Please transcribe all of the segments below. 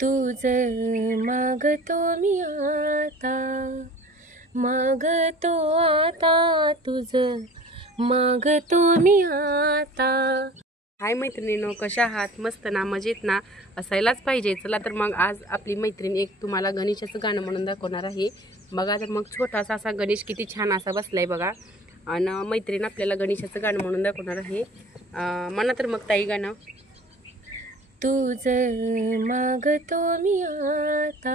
तुझ मागतो मी आता, मागतो आता तुझ मागतो मी आता। हाय मैत्रिणींनो, कशा आहात? मस्त ना, मजेत ना? असायलाच पाहिजे। चला तर मग आज आपली मैत्रीण एक तुम्हाला गणेशाचं गाणं म्हणून दाखवणार आहे। बघा तर मग छोटासा असा गणेश किती छान असा बसलाय बघा। आणि मैत्रीण आपल्याला गणेशाचं गाणं म्हणून दाखवणार आहे। म्हणा तर मग ताई गाणं। तुझ मागतो मी आता,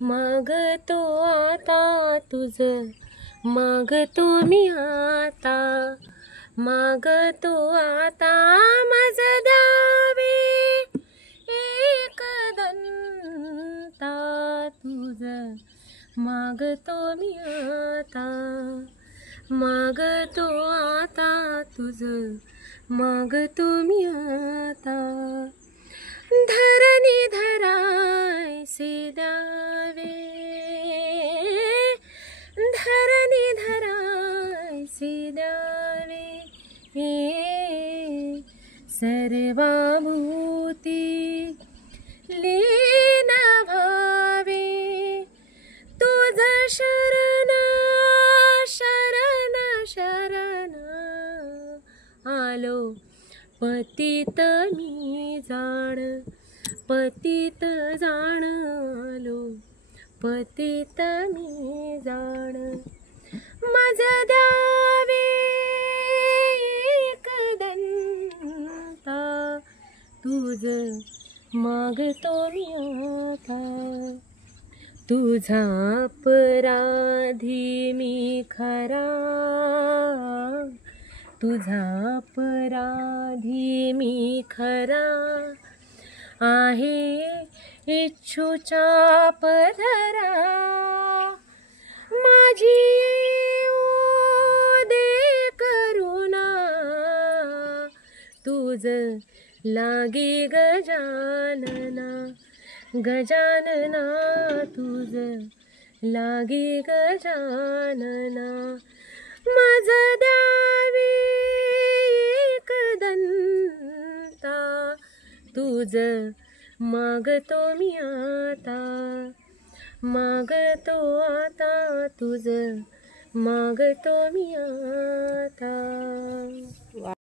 मागतो आता तुझ मागतो मी आता, मागतो आता माझ द्यावे एक दंता, तुझ मागतो मी आता, मागतो आता तुझ मागतो मी आता। धरणी धरायसे द्यावे, धरणी धरायसे द्यावे, सर्वाभूती लीन भावे, तुझ शरण शरण शरण आलो। पतित मी जाण, पतित जाण आलो, पतित मी जाण, माझ द्यावे एक दंता, तुझ मागतो मी आता। तुझा अपराधी मी खरा, तुझा अपराधी मी खरा, आहे इच्छूचा पदरा, माझी येऊ दे करुणा, तुझ लागे गजानना, गजानना तुझ लागे गजानना, माझ द्यावे एक दंता, तुझ मागतो मी आता, मागतो आता तुझ मागतो मी आता।